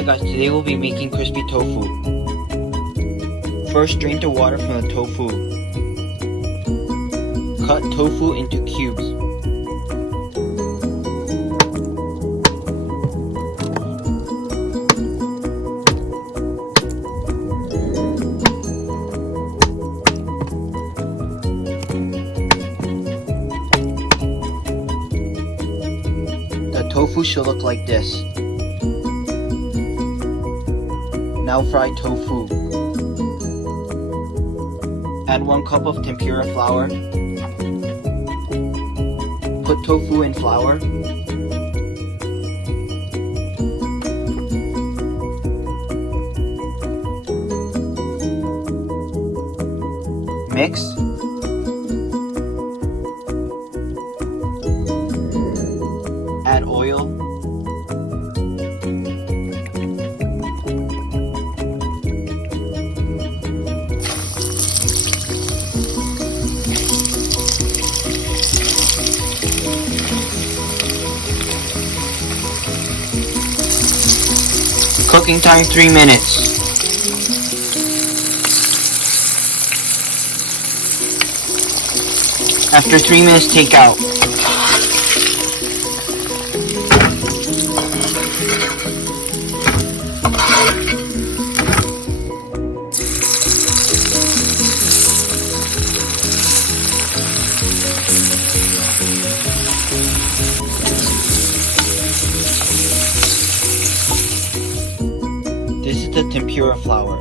Hi guys, today we'll be making crispy tofu. First, drain the water from the tofu. Cut tofu into cubes. The tofu should look like this. Now fry tofu. Add 1 cup of tempura flour. Put tofu in flour. Mix. Add oil. Cooking time 3 minutes. After 3 minutes, take out. This is the tempura flour.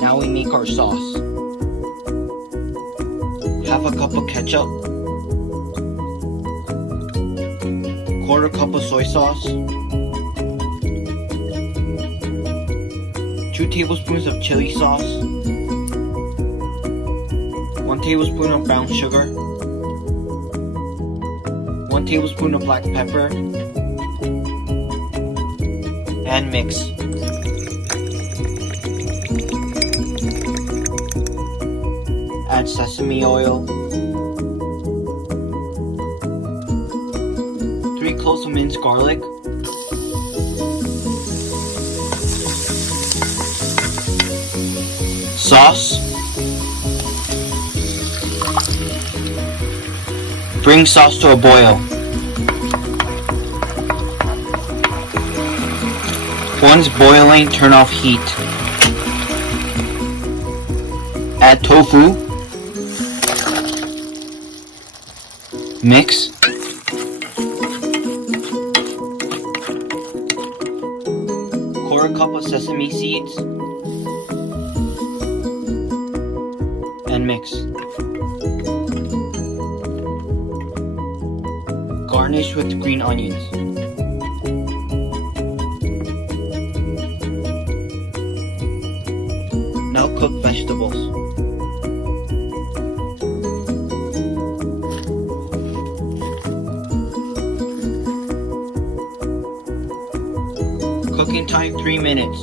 Now we make our sauce. Half a cup of ketchup. 1/4 cup of soy sauce. 2 tablespoons of chili sauce. 1 tablespoon of brown sugar. 1 tablespoon of black pepper, and mix. Add sesame oil, 3 cloves of minced garlic, sauce. Bring sauce to a boil. Once boiling, turn off heat. Add tofu. Mix. Pour a cup of sesame seeds. And mix. Garnish with green onions. Now cook vegetables. Cooking time 3 minutes.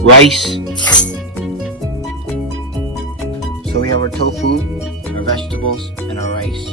Rice. So we have our tofu, our vegetables, and our rice.